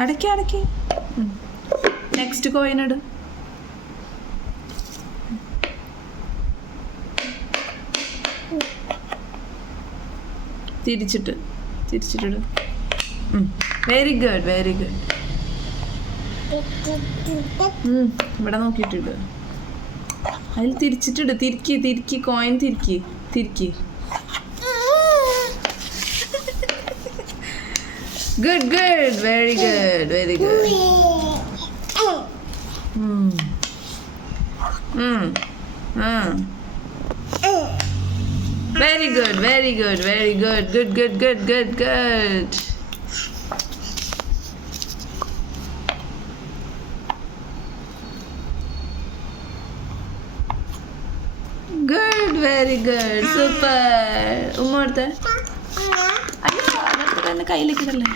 അടക്കി അടക്കി. Next coin ഇട്. തിരിച്ചിട്ട് തിരിച്ചിട്ടിട് വെരി ഗുഡ് വെരി ഗുഡ് ഇവിടെ നോക്കിയിട്ടിട് അതിൽ തിരിച്ചിട്ടിട് തിരിക്കി തിരിക്കി കോയിൻ തിരിക്കി തിരിക്കി. Good good very good very good very good very good very good good good good good good good very good super ഉമ്മ എടുത്തേ അയ്യോ അതെടുത്തിട്ട് എൻ്റെ കയ്യിലേക്ക് ഇടല്ലേ